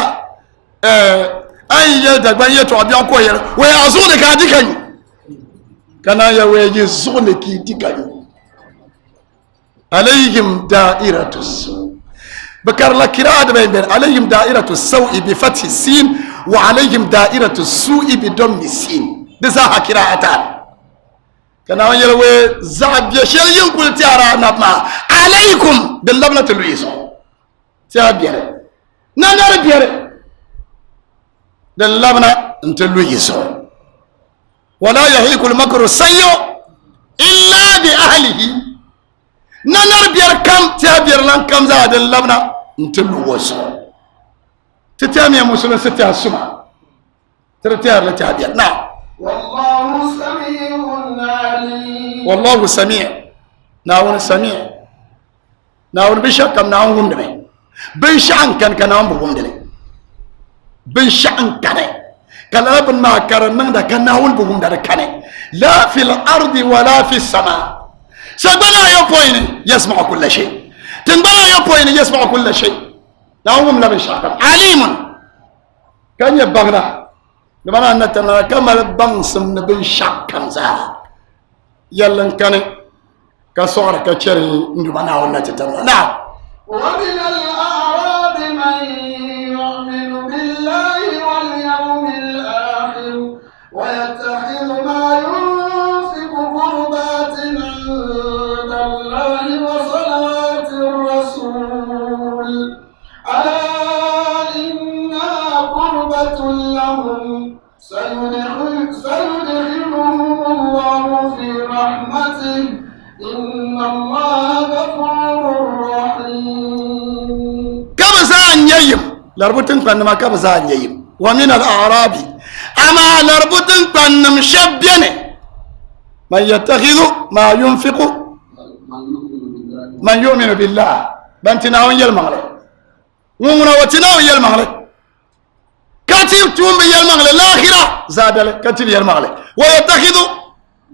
أي يدك يتوبيا كوير ويعزونك هذيك كنا يوجزونك تكاني عليهم دائرة السوء بكر لك كراءة بين عليهم دائرة السوء بفتح السين وعليهم دائرة السوء بضم السين دزاها كراءتان كنا يلوي زعب يشيل ينقل تيارا نبما عليكم باللبنة اللويسو تيابيري نانار بيري باللبنة انت اللويسو ولا يهيك المكر السيء إلا بأهله نانار بير كم تيابير لان كم زاد اللبنة انت اللويسو تتامي يا مسلم ستة السمع ترتيار لتيابير نعم والله سميع عليم والله سميع ناون سميع ناون بشكم ناون غمدمي بنشان كان ناون بغمدلي بنشان كان ربنا ما كرنا ده كان ناون بغمدلي كان لا في الأرض ولا في السماء سبنا يبوين يسمع كل شيء تنبنا يبوين يسمع كل شيء ناون لا بشكم عليم كان يبغنا لماذا نتنا كما بنسم نبي شكم زا يلن كان كسور كشري ندمنا ونتنا نعم ومن الأعراب من يؤمن بالله واليوم الآخر ويتخذ ما ينفق قربات عند الله وصلوات الرسول ألا إنها قربة لهم سيدخلهم الله في رحمته إن الله غفور رحيم. كبزان ييم لربطن فنما كبزان ييم ومن الأعراب أما لربطن فنم شبينه من يتخذ ما ينفق من يؤمن بالله بنتنا وين يلمغله ومنا وتنا وين يلمغله كاتب توم بيالمغل الآخرة زاد كاتب يالمغل ويتخذ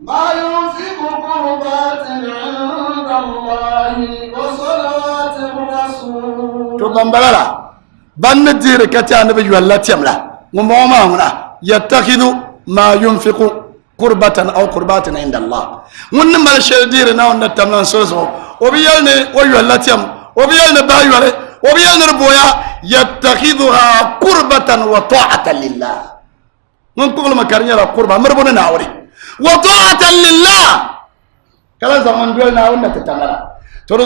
ما ينفق قربات عند الله وصلوات الرسول تبان بلالا بان دير كاتي النبي ولا تيملا وموما هنا يتخذ ما ينفق قربة أو قربات عند الله ونما الشدير ناون نتمنا سوسو وبيالني ويولا تيم وبيالني بايوالي وبيالني ربويا يتخذها قربة وطاعة لله من كل ما كان يرى قربة مربونا ناوري وطاعة لله كلا زمان دول ناونا تتمنا ترى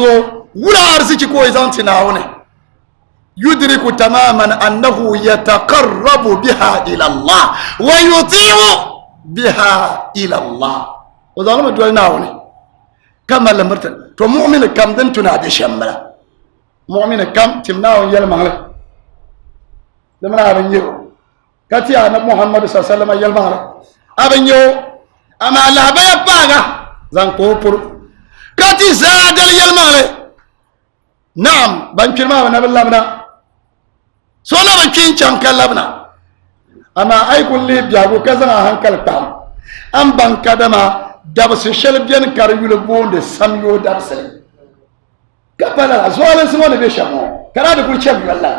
ولا أرسيك كويزان تناونه يدرك تماما أنه يتقرب بها إلى الله ويطيع بها إلى الله وظالم دول ناوني كما لمرتن تو مؤمن كم دن تنادي شملا مؤمن كم تمناو يلمغله لمن أبنيو كتي أنا محمد صلى الله عليه وسلم يلمغله أبنيو أما الله بيباغا زان كوبر كتي زاد يلمغله نعم بنكر ما ونبي الله سونا بنكين شانكال لبنا أما أي كل بيجو كذا هنكال تام أم بنكدما دبس شلبيان كاريول بوند ساميو دبسل كبلا زوالن سمو نبيشمو كراد كل شيء والله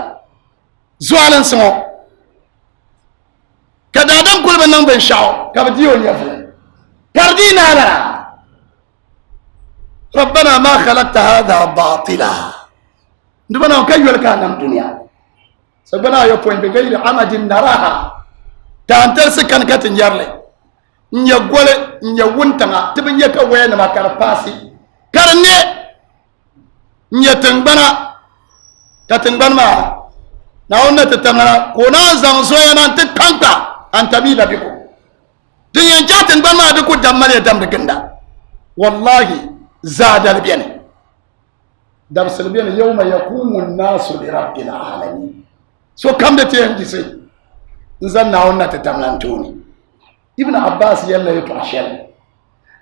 زوالن سمو كدادم كل من بيشاو كبديو يفعل كردينا لا ربنا ما خلقت هذا باطلا نبنا كيول كان الدنيا سبنا يوبوين بغير عمد نراها تانتل سكن كاتن يارلي nya gole nya wuntanga tibin yaka wayna makar pasi karne nya tangbana ta tangban ma na onna ta tamana ko na zan so yana ta kanka an tabila biko din yan ja tangban ma biko dammale dam da ganda wallahi zada albiyane dam salbiyane yawma yaqumu an-nasu li rabbil alamin so kam da tayin sai zan na onna ta tamlan tuni ابن عباس يلا يتعشل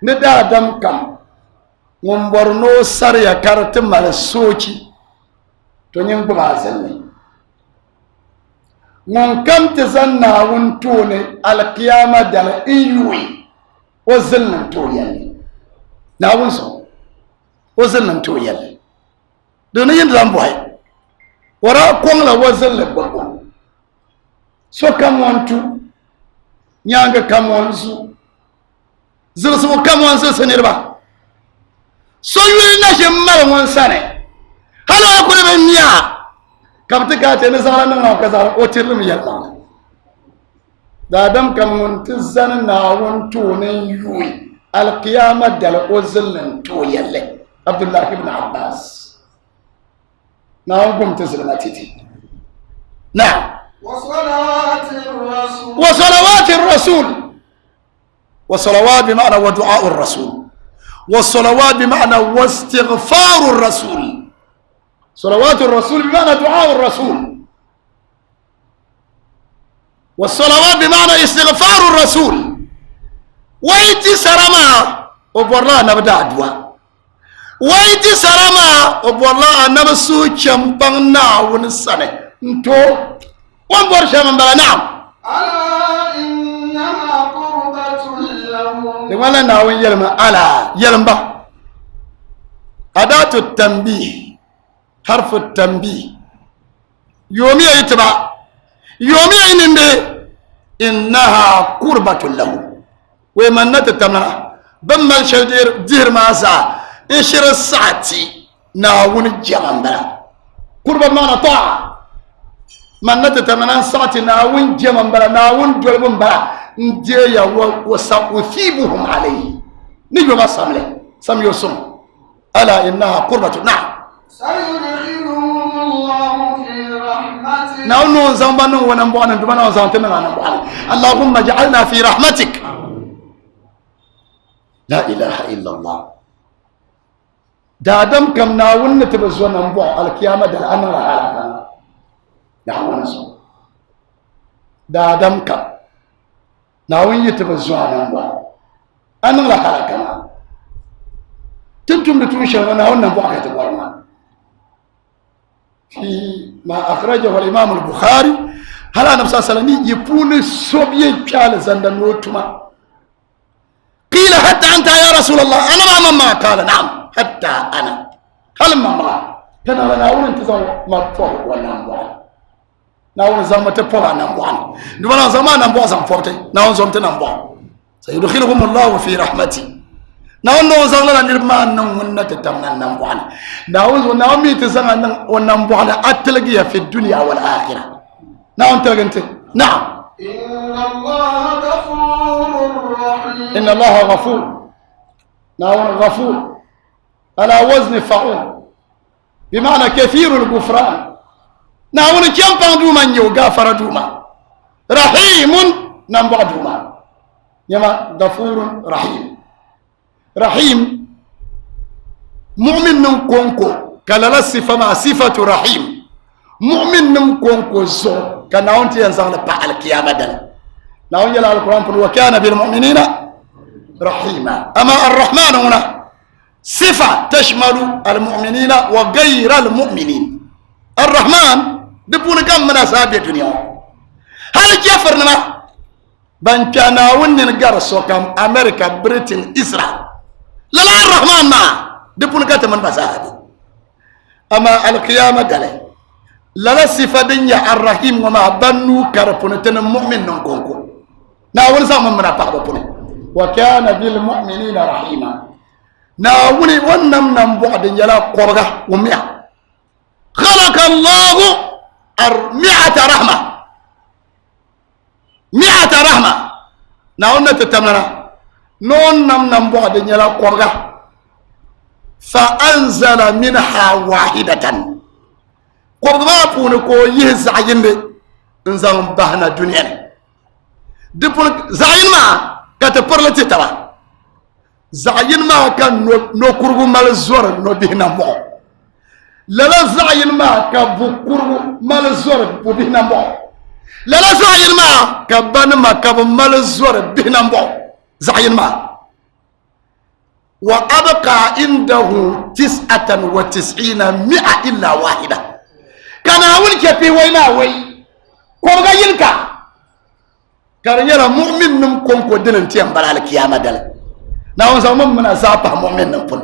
ندا دم كم ومبرنو سر يا كارتم على السوشي تونين بمازلني من كم تزنا ونتوني على القيامة دل إيوي وزلنا تو يلي ناون سو وزلنا تو يلي دونين زنبوهي ورا كون لا وزل بقول سو كم وانتو nyanga kamwanzu zirsu kamwanzu sanirba so yuri na shemmal won sane halo ko be miya kabta ka te ne zara nan ka zara o tirlum yalla da dam kam won tizan na won to ne yuwi al qiyamah dal ozlan to yalle abdullah ibn abbas na won gum tizlamatiti na وصلوات الرسول وصلوات بمعنى ودعاء الرسول والصلوات بمعنى واستغفار الرسول صلوات الرسول بمعنى دعاء الرسول والصلوات بمعنى استغفار الرسول ويتي سرما وبرلا نبدا دعاء ويتي سرما وبرلا نبسو چمبنا ونسنه انتو وانبر شامن بلا نعم ألا إنها قربة لهم لماذا ناوي يلم ألا يلم أداة التنبيه حرف التنبيه يومي يتبع يومي ينبه إنها قربة لهم ومن نتتمنى بما الشدير دير ماسا إنشر الساعتي ناون الجمن بلا قربة معنى طاعة من نتتمنى ساعتي ناون جمن بلا ناون جلبن بلا نجيا وسأثيبهم عليه نجو ما سامله سام يوسم ألا إنها قربة نعم سيدخلهم الله في رحمته ناون زمان ونبوانا دبنا وزانتنا نبوانا اللهم اجعلنا في رحمتك لا إله إلا الله دادم كم ناون نتبزون نبوا القيامة دل أنا رحالة ناون سو دادم كم ناون يتبزون نبوا أنا رحالة تنتم بتوشوا ناون نبوا كتبورنا في ما أخرجه الإمام البخاري هلا نبي صلى الله عليه وسلم يبون سوبي كال زندن وتما قيل حتى أنت يا رسول الله أنا ما قال نعم حتى أنا هل ما كان لنا أول انتظار ما فوق ولا نبوان ناون زمان تبولا نبوان نبوان زمان نبوان زمفورتي ناون زمت نبوان سيدخلهم الله في رحمتي ناون نو زمان نرمان نون نتتمنى نبوان ناون ميت زمان ونبوان أتلقيها في الدنيا والآخرة ناون تلقنت نعم إن الله غفور رحيم إن الله غفور ناون غفور على وزن فعول بمعنى كثير الغفران ناون كم دوما يو غفر دوما رحيم نمبع دوما يما غفور رحيم رحيم مؤمن كونكو كلا صفة ما صفة رحيم مؤمن كونكو زو كناون تينزل بعد القيامة دل ناون يلا القرآن وكان بالمؤمنين رحيما أما الرحمن هنا صفة تشمل المؤمنين وغير المؤمنين الرحمن دبون كم من أصحاب الدنيا هل جفرنا بنكنا وننقرصو كم أمريكا بريطان إسرائيل لا الرحمن ما دبون كم من أصحاب أما القيامة دلي لا صفة دنيا الرحيم وما بنو كربونتن مؤمن نكونكو ناول زمان من أصحاب وكان بالمؤمنين رحيما ناوني ونم بعد يلا قرغة ومئة خلق الله 100 رحمة 100 رحمة ناونا تتمنى نون نم بعد يلا قرغة فأنزل منها واحدة قرغة فونكو يهزعين انزل بهنا الدنيا دبون زعين ما كتبرلتي تبا زعين ما كان نو كرغو مال زور نو بينا مو لا زعين ما كبو كرغو مال زور بينا مو لا زعين ما كبان ما كب مال زور بينا مو زعين ما وأبقى عنده 99 100 إلا واحدة كان أول كبي وينا وي كوغا ينكا كان يرى مؤمن نمكم كودن تيام بلا القيامة دل ناون زمان من أزابه مؤمن نمكم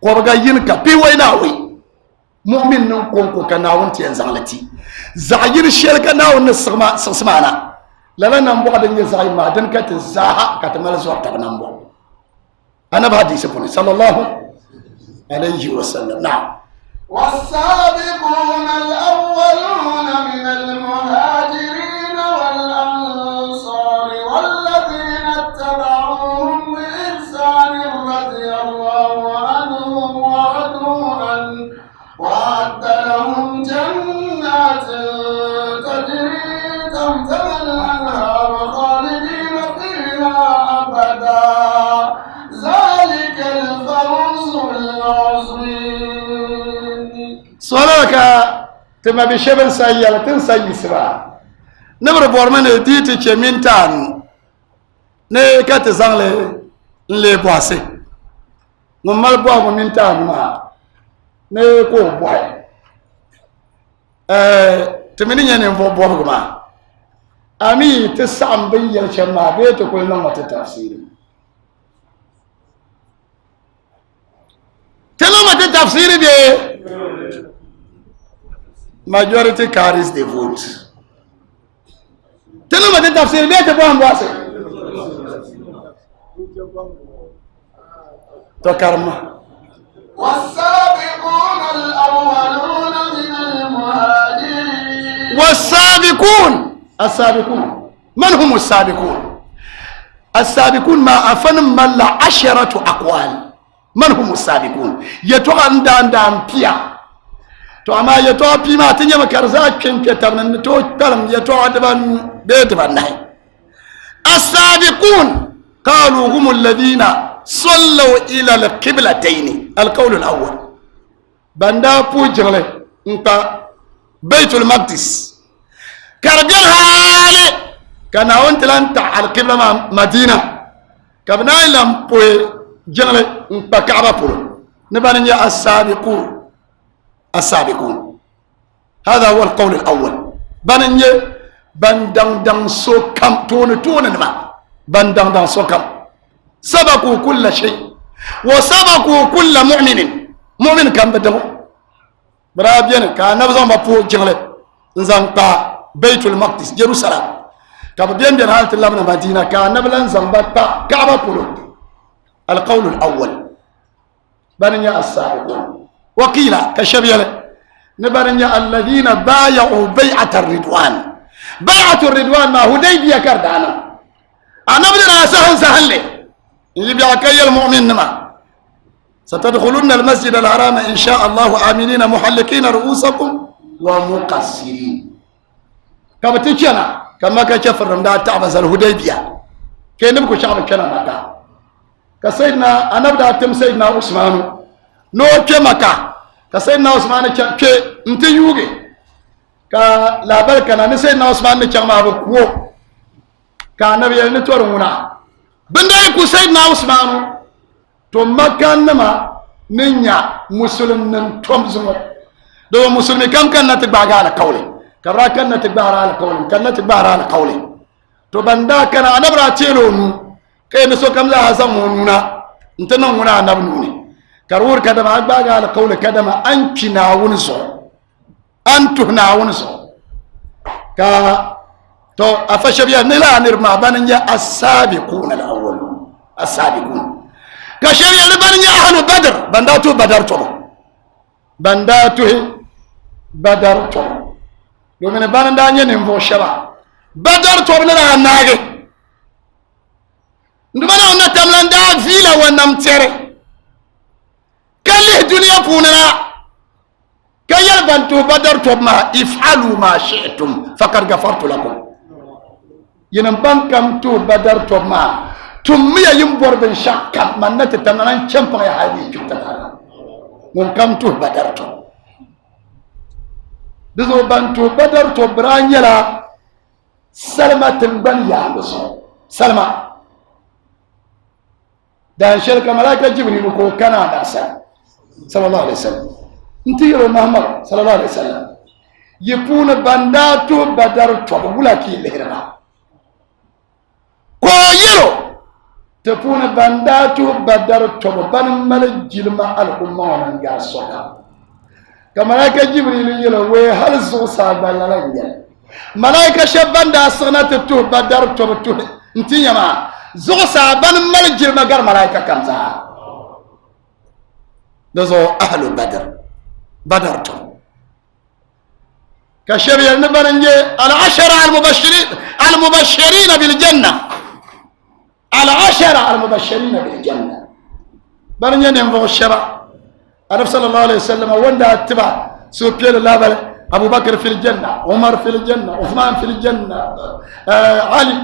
كوغا ينكا بي وينا وي مؤمن نمكم كناون تيان زغلتي زعير الشرك ناون نسمعنا لا نمبو قد يزعي ما دن كت زاها كتمال زوار تبنمبو أنا بحديث بني صلى الله عليه وسلم نعم والسابقون الأولون من المهاجرين والأنصار والذين اتبعوهم بإحسان رضي الله عنهم ورضوا عنه وأعد لهم جنات تجري تحتها الأنهار خالدين فيها أبدا ذلك الفوز العظيم. سؤالك تما بشبن سيالة تنسى يسرا نمر بورمن ديتي كمينتان ne kati zangle le boise mo mal bo mo mintan ma ne ko boy temini nyane mbo bo ma ami te sam bin yel chama be to ko no ma tafsiri telo ma tafsiri be majority carries the vote telo ma tafsiri be te bo amboase تكرم والسابقون الأولون من المهاجرين السابقون من هم السابقون؟ السابقون ما أفن ملا 10 أقوال من هم السابقون؟ يتو عندان بيا تو أما يتو بيما تنيا مكرزاك كن كترن تو تلم يتو عدبان بيت بناي السابقون قالوا هم الذين صلوا إلى القبلتين القول الأول بندا بوجله انت بيت المقدس كرجل هالي كان أنت لانت على القبلة مدينة كبنا لم بوي جله انت كعبة بول نبني السابقون هذا هو القول الأول بني bandang sokam tone nima bandang sokam sabaku kull shay wa sabaku kull mu'min kam badamu brabian ka nabzon ba po jingle nzan ta baitul maqdis jerusalem ka bien halat lamna madina ka nablan zambata kaaba pulu القول الأول بني السابقون وقيل كشبيل نبني الذين بايعوا بيعة الرضوان بيعة الرضوان ما هديبية كردانا أنا بدنا سهل لي اللي بيعكي المؤمن ما ستدخلون المسجد الحرام إن شاء الله آمنين محلقين رؤوسكم ومقصرين كما تجينا كما كشف الرمضاء تعبز الهديبية كي نبكو شعب كنا مكا كسيدنا أنا بدأ أتم سيدنا عثمان نو كمكا كسيدنا عثمان كي أنت يوجي كلا بل كنا نسيدنا عثمان نكما بكو كان نبي نتورمنا بندأ يكو سيدنا عثمان تو مكان نما نيا مسلم نتوم زمر دو مسلم كم كان نتبع على قولي كبرا كان نتبع على قولي كان نتبع على قولي تو بندا كان أنا برا تيرونو كي نسو كم لا هزموننا انتنا هنا نبنوني كرور كدما أكبر على قول كدما أنكنا ونسو أنتنا ونسو كا تو أفشبيا نلا نرمى بنيا السابقون الأولون السابقون كشبيا لبنيا أهل بدر بنداتو بدر تو بنداتو بدر تو لو من بندانيا نمفو شبا بدر تو بنلا ناجي ndumana onna tamlanda vila wanam tere kalli dunya punana kayal bantu badar tobma if'alu ma shi'tum faqad ghafartu lakum yenam bankam to badar tobma tummiya yimbor ben shakam manata tamnan champa ya hadi jutata mun kam to badar to dizo bantu badar to branyala salma timban ya salma dan shirka malaika jibril ko kana da sa sallallahu alaihi wasallam ntiro muhammad sallallahu alaihi wasallam yepuna bandatu badar to bulaki lehra ko yero te puna bandatu badar to ban mal jilma al umma wan ga soka kamalaika jibril yelo we hal zo sa balala malaika shabanda sanata to badar to ntiyama زوسا بن ملجل مقر ملايكة كمزا دزو أهل بدرتو كشبه النبرنجي العشرة المبشرين بالجنة العشرة المبشرين بالجنة برنجي ننفو الشبع النبي صلى الله عليه وسلم وندا اتبع سوبيل الله أبو بكر في الجنة عمر في الجنة عثمان في الجنة علي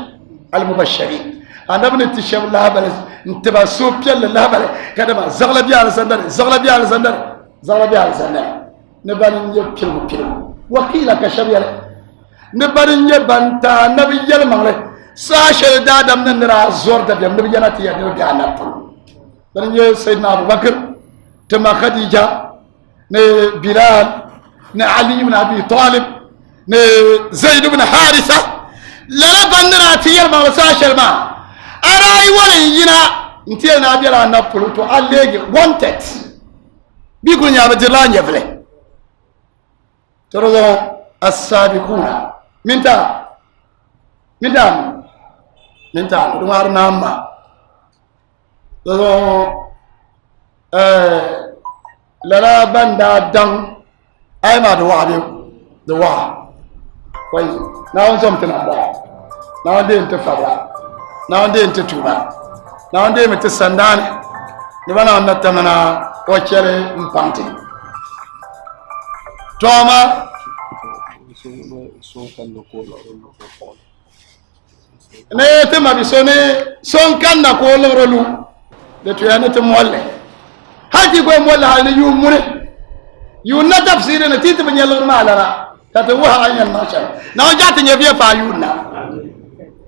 المبشرين أنا ابن التشام الله بل انتبه سوبيل الله بل كذا زغل بيا على زندر نبان يبكي وكيل كشبيه نبان يبانتا نبي يلمغله ساشل دادم نرى زور دبيم نبي جناتي نبي أنا بل سيدنا أبو بكر تما خديجة بلال علي بن أبي طالب زيد بن حارثة لا بندرا تيار ما ساشل ما أراي ولا يجينا نتيار نابيلا نابلو تو أليج wanted بيكون يا بدلان يفله ترى السابقون من تا دمار نامما ترى لا بندا دم أي ما دوا كويس ناون زمتنا ناون دي انت فبا ناون دي انت توبا ناون دي مت سندان نبنا نتمنا وكيل مبانتي توما ne te mabisone son kanna ko lorolu de to yana te molle haji go molle ha ne yu mure yu na tafsire na titi bin yalor malara tata wa ayan masha na jata nya biya fa yuna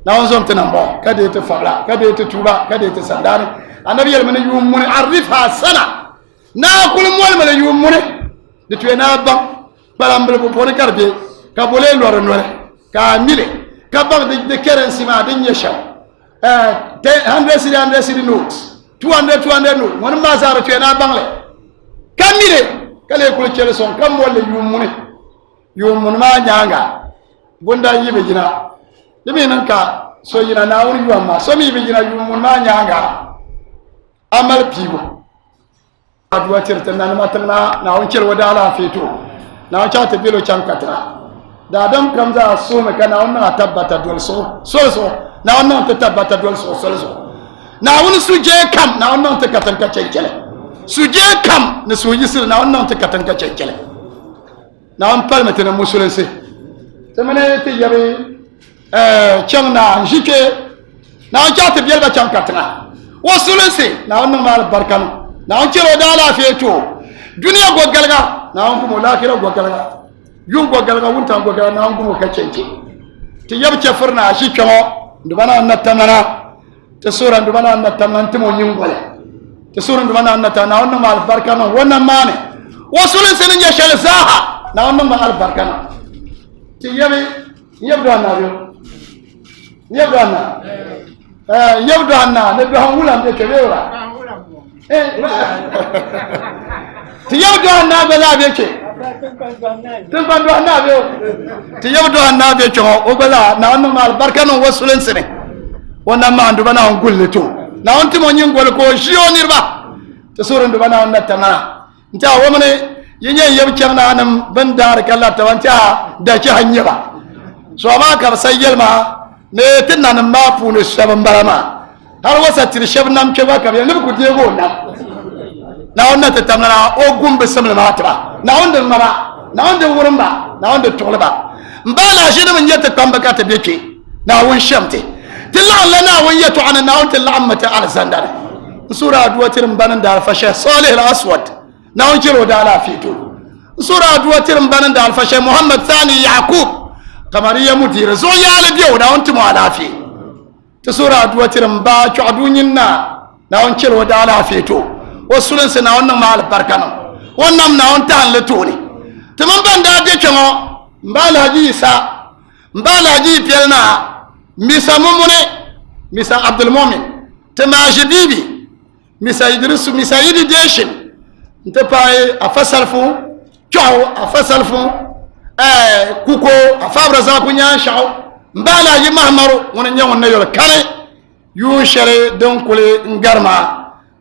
na on zon tana ba kada ita fara kada ita tuba kada ita sandare annabi yal mana yu mure arifa sana na kul mol mala yu mure de to na ba balambal bu pon karbe ka bole lor nore كاملة كبر the currency ما دنيا شو 100 notes 200 notes من ما زاروا تينا بانله كاملة كله يقول كيلسون كم ولا يومون ما نيانغا بوندا يبيجنا لمن كا سوينا ناون يوما سومي يبيجنا يومون ما نيانغا أمال بيبو أدوات ترتنا ما تمنا ناون كيل ودالا فيتو ناون شات بيلو كم كتنا دادم كم ذا سوم كنا ناون نتبت دول سو ناون نتبت دول سو ناون سوجي كم ناون نتكتن كتشيله سوجي كم نسوي سر ناون نتكتن كتشيله ناون بالمتنا مسلسي تمنى تيجي كم ناجيكي ناون شات بيلو كم كتنا وسلسي ناون نمال بركان ناون كيلو دالا فيتو دنيا غوغلغا ناون كومو لاخيرا غوغلغا يوم غوغلغا وانت غوغلغا ناون كومو كاتشنجي تيجي تشفرنا شيكو ndubana natamana tesura ndubana natamana timo nyungole tesura ndubana natana wannan mal barkana wannan mane wasulin sinin ya shal zaha na wannan mal barkana tiyabe yabdo annabiyo yabdo anna yabdo anna ne do hangulam de kebewra tiyabdo anna bala beke tun annabiyo tiyabdo annabi ko o bala na wannan mal barkana wasulin sinin wannan ma ndu bana on gullito na on timo nyingol ko shionirba to sura ndu bana on natana nta womane yenye yebcana anam bandar kala tawanta da ci hanyeba so ma ka sayyel ma ne tinnan ma funu shaban barama har wasa tir shabnam ke ba ka ne ku jego na on natamana o gumbe samla ma ta na on da mara na on da wurin ba na on da tolba mbala shi da mun yata tambaka ta beke na won shamte تلا لنا ويتو عن الناون تلا عمة على زندر سورة دواتر مبانن دار فشة صالح الأسود ناون جرو دالا فيتو سورة دواتر مبانن دار فشة محمد ثاني يعقوب قمرية مدير زويا لبيو ناون تمو على في تسورة دواتر مبا تعدونينا ناون جرو دالا فيتو وسولن سناون مع البركانو ونم ناون تان لتوني تمام باندا ديكمو مبالا جيسا مبالا جي بيلنا misa mumune misa abdul mumin tamaji bibi misa idrisu misa yidi deshin nte paye afasalfu chow afasalfu kuko afabra za kunya shaw mbala yi mahmaru wona nyawon na yol kane yu shere don kule ngarma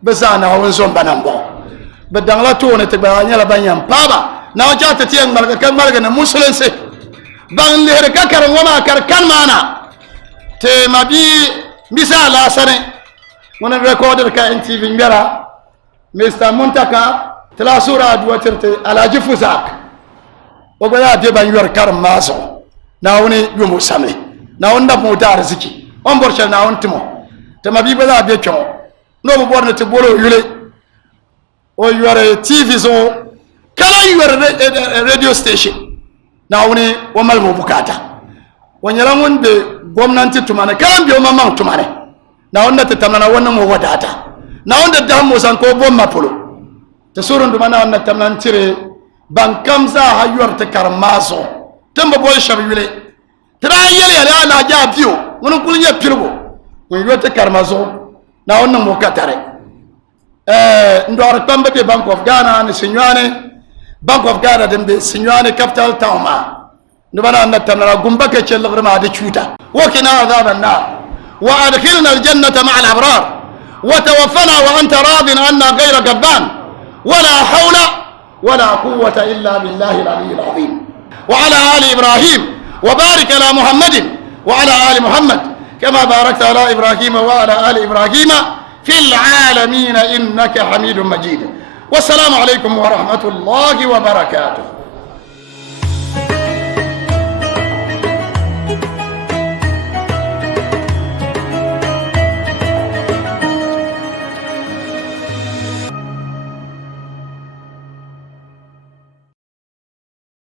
bezana won zomba nambo bedangla to ne te ba nyala banyam paba na wajata tiyan malga kan malga na musulense ban leher ka karan wama kar kan mana te mabi misala sane wona recorder ka NTV ngara Mr Muntaka tala sura duwatirte alaji fusak o bala de ban yor kar maso na woni yumu samle na wonda mo dar ziki on borcha na on timo te mabi bala be kyo no bo borne te bolo yule o yore TV zo kala yore radio station na woni o mal mo bukata wanyala wonde gwamnati tumane kalam biyo mamman tumane na wanda ta tamana wannan mu wadata na wanda da mu san ko bomma polo ta surun duma na wannan tamnan tire ban kamza hayuwar ta karmazo tamba bol shabiyule tira yele ala la ja biyo wannan kulun ya pirgo mun yo ta karmazo na wannan mu katare ndor tamba be Bank of Ghana ni sinyane Bank of Ghana dembe sinyane capital town ma نبنا أن نتمنى جنبك يشلغ ما دشوتا وكنا عذاب النار وأدخلنا الجنة مع الأبرار وتوفنا وأنت راض عنا غير جبان ولا حول ولا قوة إلا بالله العلي العظيم وعلى آل إبراهيم وبارك على محمد وعلى آل محمد كما باركت على إبراهيم وعلى آل إبراهيم في العالمين إنك حميد مجيد والسلام عليكم ورحمة الله وبركاته.